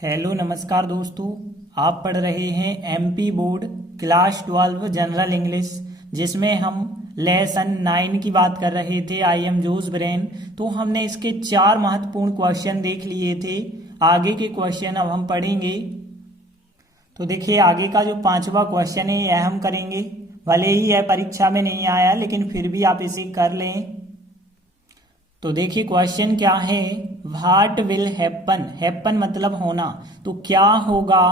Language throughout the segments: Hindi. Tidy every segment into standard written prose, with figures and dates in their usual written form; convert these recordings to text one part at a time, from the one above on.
हेलो नमस्कार दोस्तों। आप पढ़ रहे हैं MP board class 12 general English, जिसमें हम लेसन 9 की बात कर रहे थे। I am Joe's brain. तो हमने इसके 4 महत्वपूर्ण क्वेश्चन देख लिए थे। आगे के क्वेश्चन अब हम पढ़ेंगे। तो देखिए, आगे का जो 5वां क्वेश्चन है यह हम करेंगे। भले ही यह परीक्षा में नहीं आया, लेकिन फिर भी आप इसे कर लें। तो देखिए क्वेश्चन क्या है। व्हाट विल हैपन, हैपन मतलब होना, तो क्या होगा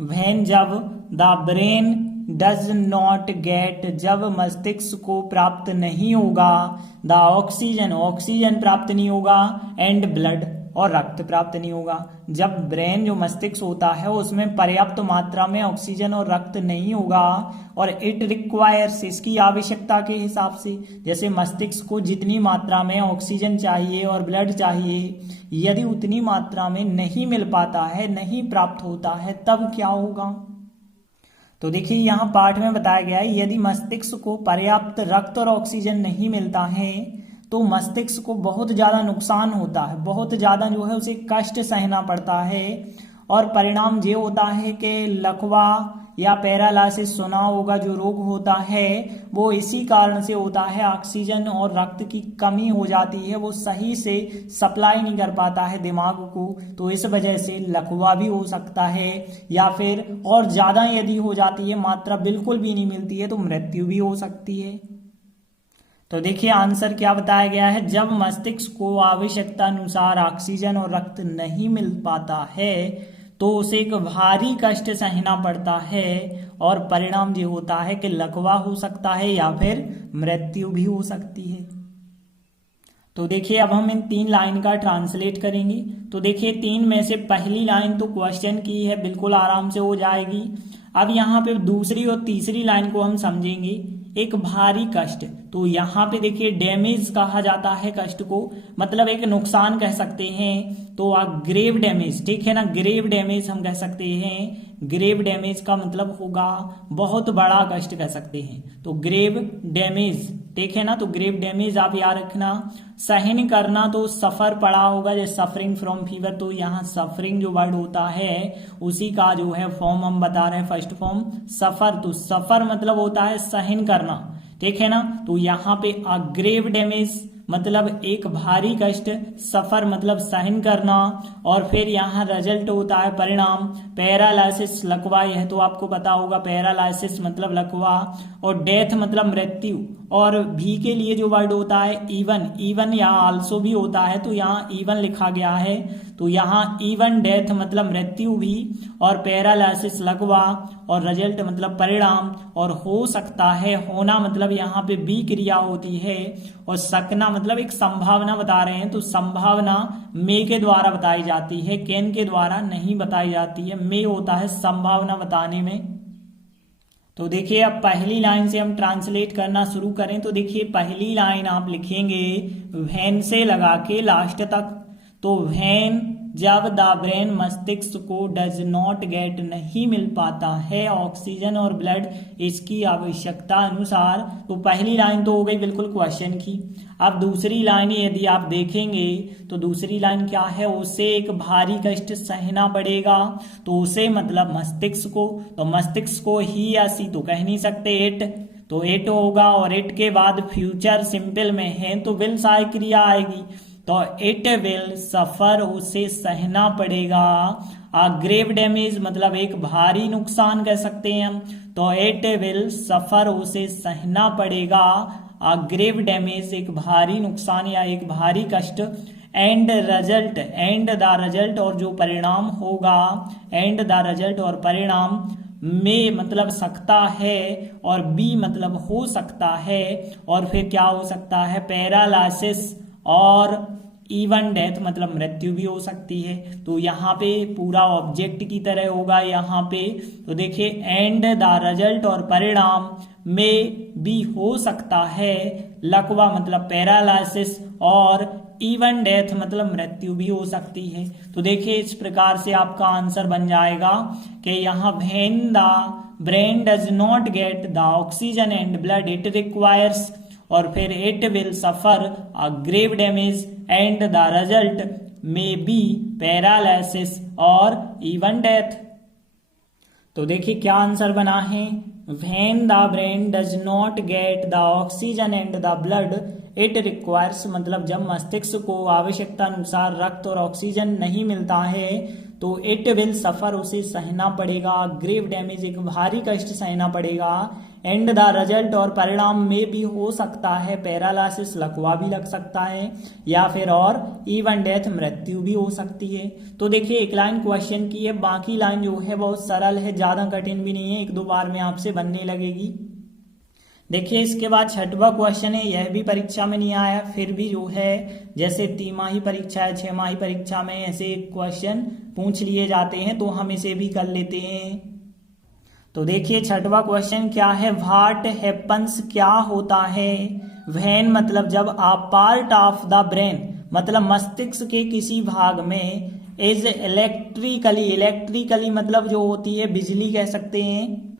व्हेन जब the brain does not gate, जब मस्तिष्क को प्राप्त नहीं होगा द ऑक्सीजन, ऑक्सीजन प्राप्त नहीं होगा, एंड ब्लड, और रक्त प्राप्त नहीं होगा। जब ब्रेन जो मस्तिष्क होता है उसमें पर्याप्त मात्रा में ऑक्सीजन और रक्त नहीं होगा, और इट रिक्वायर्स, इसकी आवश्यकता के हिसाब से, जैसे मस्तिष्क को जितनी मात्रा में ऑक्सीजन चाहिए और ब्लड चाहिए, यदि उतनी मात्रा में नहीं मिल पाता है, नहीं प्राप्त होता है, तब क्या होगा। तो देखिए यहाँ पाठ में बताया गया है, यदि मस्तिष्क को पर्याप्त रक्त और ऑक्सीजन नहीं मिलता है तो मस्तिष्क को बहुत ज़्यादा नुकसान होता है, बहुत ज़्यादा जो है उसे कष्ट सहना पड़ता है, और परिणाम ये होता है कि लकवा या पैरालिसिस, सुना होगा, जो रोग होता है वो इसी कारण से होता है। ऑक्सीजन और रक्त की कमी हो जाती है, वो सही से सप्लाई नहीं कर पाता है दिमाग को, तो इस वजह से लकवा भी हो सकता है, या फिर और ज़्यादा यदि हो जाती है, मात्रा बिल्कुल भी नहीं मिलती है, तो मृत्यु भी हो सकती है। तो देखिए आंसर क्या बताया गया है। जब मस्तिष्क को आवश्यकता अनुसार ऑक्सीजन और रक्त नहीं मिल पाता है तो उसे एक भारी कष्ट सहना पड़ता है, और परिणाम ये होता है कि लकवा हो सकता है या फिर मृत्यु भी हो सकती है। तो देखिए अब हम इन 3 लाइन का ट्रांसलेट करेंगे। तो देखिए 3 में से पहली लाइन तो क्वेश्चन की है, बिल्कुल आराम से हो जाएगी। अब यहाँ पे दूसरी और तीसरी लाइन को हम समझेंगे। एक भारी कष्ट, तो यहाँ पे देखिए डैमेज कहा जाता है कष्ट को, मतलब एक नुकसान कह सकते हैं। तो ग्रेव डैमेज, ठीक है ना, ग्रेव डैमेज हम कह सकते हैं। ग्रेव डैमेज का मतलब होगा बहुत बड़ा कष्ट कह सकते हैं। तो ग्रेव डैमेज, ठीक है ना, तो ग्रेव डैमेज आप याद रखना। सहन करना, तो सफर पड़ा होगा, जैसे सफरिंग फ्रॉम फीवर, तो यहाँ सफरिंग जो वर्ड होता है उसी का जो है फॉर्म हम बता रहे हैं, फर्स्ट फॉर्म सफर। तो सफर मतलब होता है सहन करना, ठीक है ना। तो यहाँ पे ग्रेव डैमेज मतलब एक भारी कष्ट, सफर मतलब सहन करना, और फिर यहाँ रिजल्ट होता है परिणाम, पैरालिसिस लकवा, यह तो आपको पता होगा, पैरालिसिस मतलब लकवा, और डेथ मतलब मृत्यु, और भी के लिए जो वर्ड होता है इवन, इवन या आल्सो भी होता है, तो यहाँ इवन लिखा गया है, तो यहाँ इवन डेथ मतलब मृत्यु भी, और पैरालिसिस लकवा, और रिजल्ट मतलब परिणाम, और हो सकता है, होना मतलब यहाँ पे बी क्रिया होती है, और सकना मतलब एक संभावना बता रहे हैं, तो संभावना मे के द्वारा बताई जाती है, कैन के द्वारा नहीं बताई जाती है, मे होता है संभावना बताने में। तो देखिए अब पहली लाइन से हम ट्रांसलेट करना शुरू करें। तो देखिए पहली लाइन आप लिखेंगे व्हेन से लगा के लास्ट तक। तो व्हेन जब द ब्रेन, मस्तिष्क को डज नॉट गेट, नहीं मिल पाता है ऑक्सीजन और ब्लड इसकी आवश्यकता अनुसार। तो पहली लाइन तो हो गई बिल्कुल क्वेश्चन की। अब दूसरी लाइन यदि आप देखेंगे तो दूसरी लाइन क्या है, उसे एक भारी कष्ट सहना पड़ेगा, तो उसे मतलब मस्तिष्क को, तो मस्तिष्क को ही या सी तो कह नहीं सकते, इट, तो इट होगा, और इट के बाद फ्यूचर सिंपल में है तो विल सहाय क्रिया आएगी, तो इट विल सफर, उसे सहना पड़ेगा। ग्रेव डैमेज मतलब एक भारी नुकसान कह सकते हैं हम, तो इट विल सफर, उसे सहना पड़ेगा। ग्रेव डैमेज एक भारी नुकसान या एक भारी कष्ट। And result, and the result, और जो परिणाम होगा, एंड द रिजल्ट और परिणाम, में मतलब सकता है, और बी मतलब हो सकता है, और फिर क्या हो सकता है, पैरालिसिस और इवन डेथ मतलब मृत्यु भी हो सकती है। तो यहाँ पे पूरा ऑब्जेक्ट की तरह होगा यहाँ पे। तो देखिए एंड द रिजल्ट और परिणाम में भी हो सकता है, लकवा मतलब पैरालिसिस, और इवन डेथ मतलब मृत्यु भी हो सकती है। तो देखिए इस प्रकार से आपका आंसर बन जाएगा कि यहाँ when the brain does not get the oxygen and blood it requires, और फिर it will suffer a grave damage and the result may be paralysis और इवन डेथ। तो देखिए क्या आंसर बना है, when the brain does not get the oxygen and the blood it requires, मतलब जब मस्तिष्क को आवश्यकता अनुसार रक्त और ऑक्सीजन नहीं मिलता है तो इट विल सफर, उसे सहना पड़ेगा, ग्रेव डैमेज, एक भारी कष्ट सहना पड़ेगा, एंड द रिजल्ट, और परिणाम में भी हो सकता है पैरालिसिस, लकवा भी लग सकता है, या फिर और इवन डेथ, मृत्यु भी हो सकती है। तो देखिए एक लाइन क्वेश्चन की है, बाकी लाइन जो है बहुत सरल है, ज्यादा कठिन भी नहीं है, एक दो बार में आपसे बनने लगेगी। देखिए इसके बाद छठवां क्वेश्चन है, यह भी परीक्षा में नहीं आया, फिर भी जो है जैसे तिमाही परीक्षा है, 6 माही परीक्षा में ऐसे क्वेश्चन पूछ लिए जाते हैं, तो हम इसे भी कर लेते हैं। तो देखिए छठवां क्वेश्चन क्या है, व्हाट हैपन्स, क्या होता है, व्हेन मतलब जब, आ पार्ट ऑफ द ब्रेन मतलब मस्तिष्क के किसी भाग में, इज इलेक्ट्रिकली मतलब जो होती है बिजली कह सकते हैं,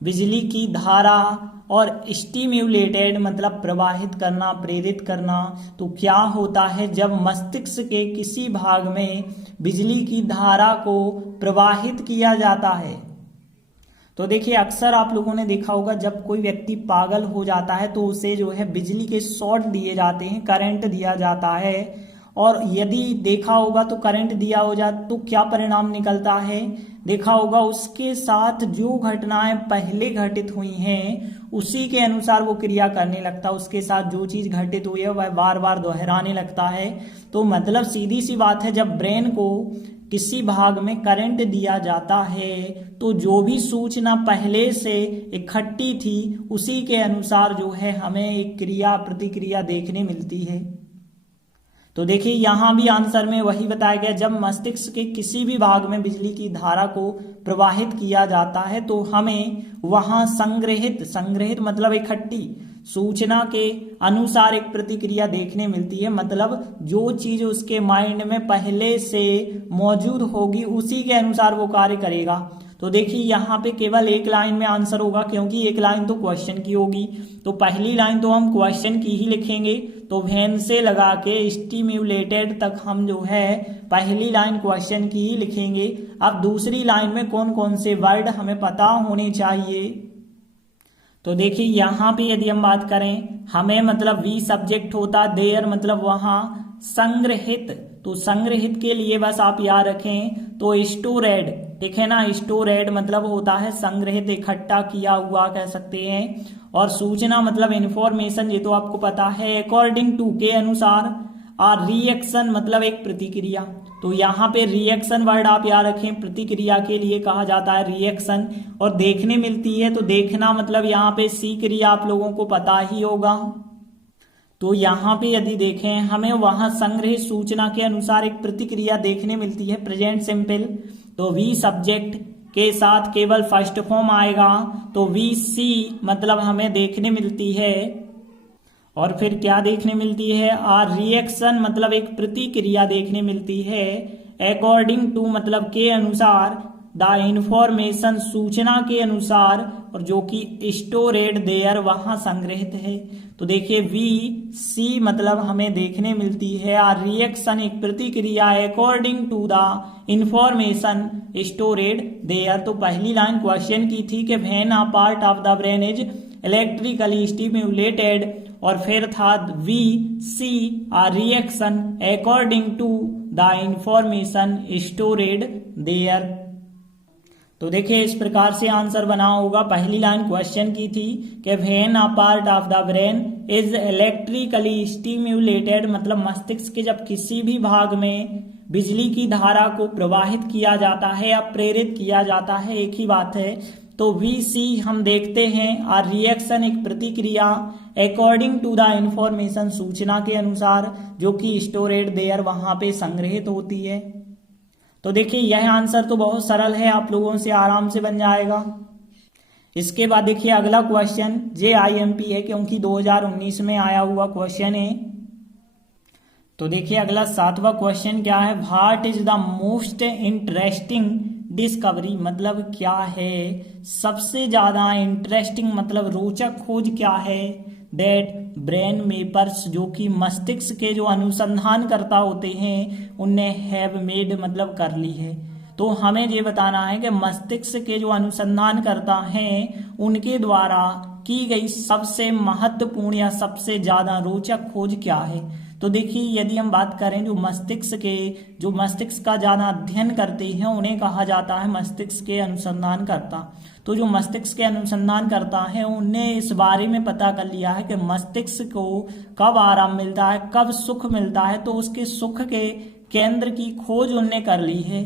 बिजली की धारा, और स्टिम्युलेटेड मतलब प्रवाहित करना, प्रेरित करना। तो क्या होता है जब मस्तिष्क के किसी भाग में बिजली की धारा को प्रवाहित किया जाता है। तो देखिए अक्सर आप लोगों ने देखा होगा जब कोई व्यक्ति पागल हो जाता है तो उसे जो है बिजली के शॉट दिए जाते हैं, करंट दिया जाता है, और यदि देखा होगा तो करंट दिया हो जाता तो क्या परिणाम निकलता है, देखा होगा उसके साथ जो घटनाएं पहले घटित हुई हैं उसी के अनुसार वो क्रिया करने लगता है, उसके साथ जो चीज घटित हुई है वह बार बार दोहराने लगता है। तो मतलब सीधी सी बात है, जब ब्रेन को किसी भाग में करंट दिया जाता है तो जो भी सूचना पहले से इकट्ठी थी उसी के अनुसार जो है हमें एक क्रिया प्रतिक्रिया देखने मिलती है। तो देखिए यहां भी आंसर में वही बताया गया, जब मस्तिष्क के किसी भी भाग में बिजली की धारा को प्रवाहित किया जाता है तो हमें वहां संग्रहित मतलब इकट्ठी सूचना के अनुसार एक प्रतिक्रिया देखने मिलती है, मतलब जो चीज उसके माइंड में पहले से मौजूद होगी उसी के अनुसार वो कार्य करेगा। तो देखिए यहाँ पे केवल एक लाइन में आंसर होगा, क्योंकि एक लाइन तो क्वेश्चन की होगी, तो पहली लाइन तो हम क्वेश्चन की ही लिखेंगे, तो व्हेन से लगा के स्टिम्युलेटेड तक हम जो है पहली लाइन क्वेश्चन की ही लिखेंगे। अब दूसरी लाइन में कौन कौन से वर्ड हमें पता होने चाहिए। तो देखिए यहाँ पे यदि हम बात करें, हमें मतलब वी सब्जेक्ट होता, देयर मतलब वहां, संग्रहित, तो संग्रहित के लिए बस आप याद रखें तो स्टोरेड, ठीक है ना, स्टोरेड मतलब होता है संग्रहित, इकट्ठा किया हुआ कह सकते हैं, और सूचना मतलब इंफॉर्मेशन, ये तो आपको पता है, अकॉर्डिंग टू के अनुसार, और रिएक्शन मतलब एक प्रतिक्रिया, तो यहाँ पे रिएक्शन वर्ड आप याद रखें, प्रतिक्रिया के लिए कहा जाता है रिएक्शन, और देखने मिलती है तो देखना मतलब यहाँ पे सी क्रिया आप लोगों को पता ही होगा। तो यहाँ पे यदि देखें हमें वहां संग्रहित सूचना के अनुसार एक प्रतिक्रिया देखने मिलती है, प्रेजेंट सिंपल, तो वी सब्जेक्ट के साथ केवल फर्स्ट फॉर्म आएगा, तो वी सी मतलब हमें देखने मिलती है, और फिर क्या देखने मिलती है, आर रिएक्शन मतलब एक प्रतिक्रिया देखने मिलती है, अकॉर्डिंग टू मतलब के अनुसार, द इंफॉर्मेशन सूचना के अनुसार, और जो कि स्टोरेड देयर वहां संग्रहित है। तो देखिए वी सी मतलब हमें देखने मिलती है, आर रिएक्शन एक प्रतिक्रिया, according to the information stored there. तो पहली लाइन क्वेश्चन की थी कि when a part of the brain is electrically stimulated, और फिर था we see a reaction according to the information stored there. तो देखिए इस प्रकार से आंसर बना होगा। पहली लाइन क्वेश्चन की थी कि when a part of the brain is electrically stimulated, मतलब मस्तिष्क के जब किसी भी भाग में बिजली की धारा को प्रवाहित किया जाता है या प्रेरित किया जाता है, एक ही बात है। तो वी सी हम देखते हैं, और रिएक्शन एक प्रतिक्रिया, अकॉर्डिंग टू द इंफॉर्मेशन सूचना के अनुसार, जो कि स्टोरेड देयर वहां पे संग्रहित होती है। तो देखिए यह आंसर तो बहुत सरल है, आप लोगों से आराम से बन जाएगा। इसके बाद देखिए अगला क्वेश्चन JIMP है, क्योंकि 2019 में आया हुआ क्वेश्चन है। तो देखिए अगला 7वां क्वेश्चन क्या है, what is the most interesting discovery, मतलब क्या है सबसे ज्यादा इंटरेस्टिंग मतलब रोचक खोज क्या है, दैट ब्रेन मेपर्स, जो कि मस्तिष्क के जो अनुसंधानकर्ता होते हैं उनने हैव मेड मतलब कर ली है। तो हमें ये बताना है कि मस्तिष्क के जो अनुसंधानकर्ता हैं उनके द्वारा की गई सबसे महत्वपूर्ण या सबसे ज्यादा रोचक खोज क्या है। तो देखिए, यदि हम बात करें जो मस्तिष्क का ज्यादा अध्ययन करते हैं उन्हें कहा जाता है मस्तिष्क के अनुसंधानकर्ता। तो जो मस्तिष्क के अनुसंधानकर्ता हैं उनने इस बारे में पता कर लिया है कि मस्तिष्क को कब आराम मिलता है, कब सुख मिलता है, तो उसके सुख के केंद्र की खोज उनने कर ली है।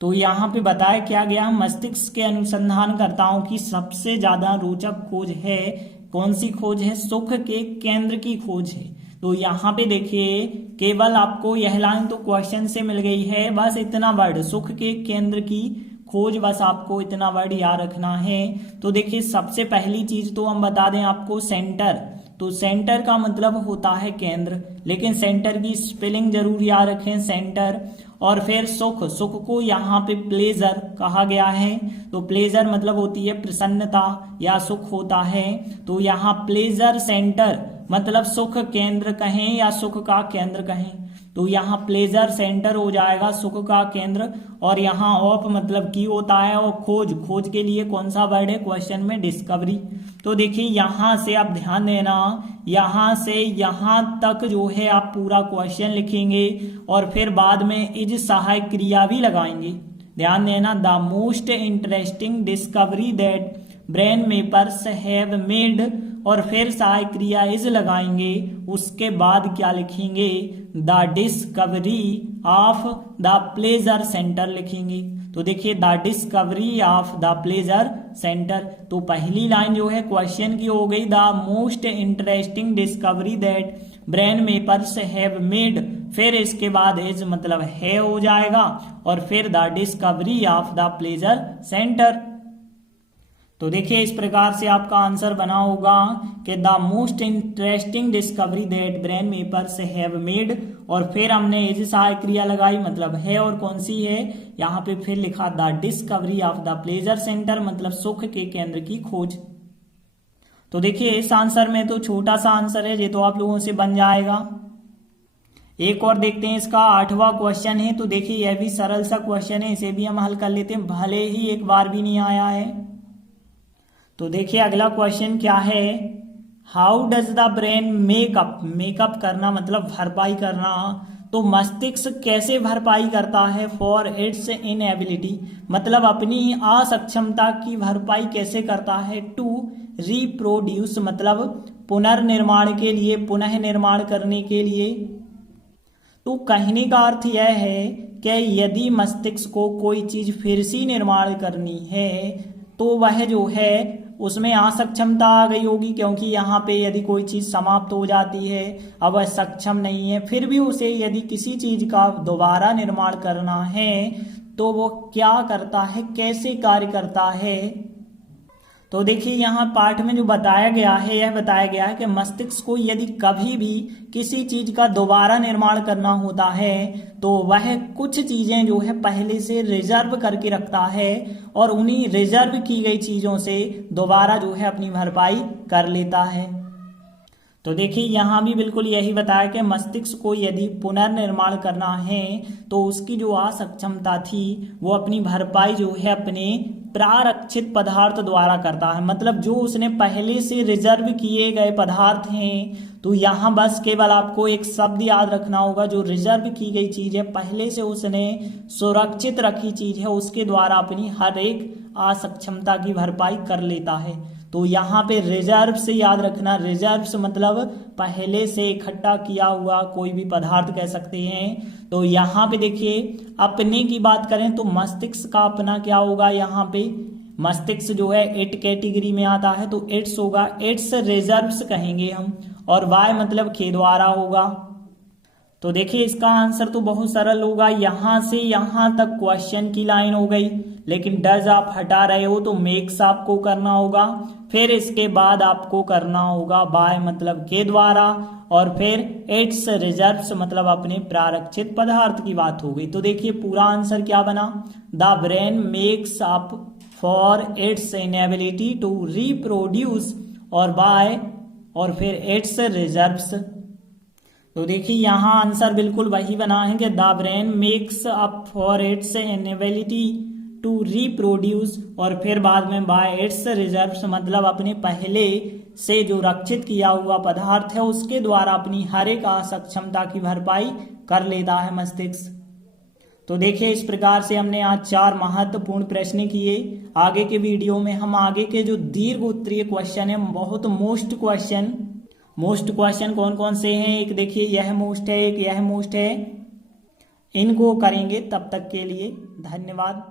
तो यहाँ पे बताया क्या गया, मस्तिष्क के अनुसंधानकर्ताओं की सबसे ज्यादा रोचक खोज है, कौन सी खोज है, सुख के केंद्र की खोज है। तो यहाँ पे देखिए, केवल आपको यह लाइन तो क्वेश्चन से मिल गई है, बस इतना वर्ड, सुख के केंद्र की खोज, बस आपको इतना वर्ड याद रखना है। तो देखिए, सबसे पहली चीज तो हम बता दें आपको सेंटर। तो सेंटर का मतलब होता है केंद्र, लेकिन सेंटर की स्पेलिंग जरूर याद रखें, सेंटर। और फिर सुख, सुख को यहाँ पे प्लेजर कहा गया है। तो प्लेजर मतलब होती है प्रसन्नता या सुख होता है। तो यहाँ प्लेजर सेंटर मतलब सुख केंद्र कहें या सुख का केंद्र कहें, तो यहाँ प्लेजर सेंटर हो जाएगा सुख का केंद्र। और यहाँ ऑफ मतलब की होता है, और खोज, खोज के लिए कौन सा वर्ड है क्वेश्चन में, डिस्कवरी। तो देखिए, यहाँ से आप ध्यान देना, यहाँ से यहाँ तक जो है आप पूरा क्वेश्चन लिखेंगे और फिर बाद में इज सहायक क्रिया भी लगाएंगे। ध्यान देना, the most interesting discovery that brain mappers have made, और फिर सहायक क्रिया इज लगाएंगे। उसके बाद क्या लिखेंगे, the discovery of the pleasure centre लिखेंगे। तो देखिए, the discovery of the pleasure centre. तो पहली लाइन जो है क्वेश्चन की हो गई, the most interesting discovery that brain mappers have made, फिर इसके बाद इज मतलब है हो जाएगा, और फिर the discovery of the pleasure centre. तो देखिए, इस प्रकार से आपका आंसर बना होगा कि the most interesting discovery that brain mappers have made, और फिर हमने इज सहायक क्रिया लगाई मतलब है, और कौन सी है, यहाँ पे फिर लिखा the discovery of the pleasure centre मतलब सुख के केंद्र की खोज। तो देखिए, इस आंसर में तो छोटा सा आंसर है, ये तो आप लोगों से बन जाएगा। एक और देखते हैं, इसका 8वां क्वेश्चन है। तो देखिए, यह भी सरल सा क्वेश्चन है, इसे भी हम हल कर लेते हैं, भले ही एक बार भी नहीं आया है। तो देखिए, अगला क्वेश्चन क्या है, how does the brain makeup, makeup करना मतलब भरपाई करना, तो मस्तिष्क कैसे भरपाई करता है, फॉर इट्स इनएबिलिटी मतलब अपनी असक्षमता की भरपाई कैसे करता है, टू रिप्रोड्यूस मतलब पुनर्निर्माण के लिए, पुनः निर्माण करने के लिए। तो कहने का अर्थ यह है कि यदि मस्तिष्क को कोई चीज फिर से निर्माण करनी है तो वह जो है उसमें असक्षमता आ गई होगी, क्योंकि यहाँ पे यदि कोई चीज समाप्त हो जाती है, अब वह सक्षम नहीं है, फिर भी उसे यदि किसी चीज का दोबारा निर्माण करना है तो वो क्या करता है, कैसे कार्य करता है। तो देखिए, यहाँ पाठ में जो बताया गया है, यह बताया गया है कि मस्तिष्क को यदि कभी भी किसी चीज का दोबारा निर्माण करना होता है तो वह कुछ चीजें जो है पहले से रिजर्व करके रखता है, और उन्हीं रिजर्व की गई चीजों से दोबारा जो है अपनी भरपाई कर लेता है। तो देखिए, यहाँ भी बिल्कुल यही बताया कि मस्तिष्क को यदि पुनर्निर्माण करना है तो उसकी जो असक्षमता थी वो अपनी भरपाई जो है अपने प्रारक्षित पदार्थ द्वारा करता है, मतलब जो उसने पहले से रिजर्व किए गए पदार्थ हैं। तो यहाँ बस केवल आपको एक शब्द याद रखना होगा, जो रिजर्व की गई चीज है, पहले से उसने सुरक्षित रखी चीज है, उसके द्वारा अपनी हर एक असक्षमता की भरपाई कर लेता है। तो यहाँ पे रिजर्व से याद रखना, रिजर्व मतलब पहले से इकट्ठा किया हुआ कोई भी पदार्थ कह सकते हैं। तो यहाँ पे देखिए, अपने की बात करें तो मस्तिष्क का अपना क्या होगा, यहाँ पे मस्तिष्क जो है इट कैटेगरी में आता है, तो इट्स होगा, इट्स रिजर्व्स कहेंगे हम, और वाय मतलब के द्वारा होगा। तो देखिए, इसका आंसर तो बहुत सरल होगा, यहां से यहां तक क्वेश्चन की लाइन हो गई, लेकिन डज आप हटा रहे हो तो मेक्स आपको करना होगा, फिर इसके बाद आपको करना होगा बाय मतलब के द्वारा, और फिर इट्स रिजर्व्स मतलब अपने प्रारक्षित पदार्थ की बात हो गई। तो देखिए, पूरा आंसर क्या बना, the brain makes up for its inability to reproduce और बाय और फिर इट्स रिजर्व्स। तो देखिए यहाँ आंसर बिल्कुल वही बना है कि the brain makes up for its inability to reproduce, और फिर बाद में बाय इट्स रिजर्व्स मतलब अपने पहले से जो रक्षित किया हुआ पदार्थ है उसके द्वारा अपनी हर एक असक्षमता की भरपाई कर लेता है मस्तिष्क। तो देखिए इस प्रकार से हमने आज 4 महत्वपूर्ण प्रश्न किए। आगे के वीडियो में हम आगे के जो दीर्घ उत्तरीय क्वेश्चन है, बहुत मोस्ट क्वेश्चन कौन कौन से हैं, एक देखिए यह मोस्ट है, एक यह मोस्ट है, इनको करेंगे। तब तक के लिए धन्यवाद।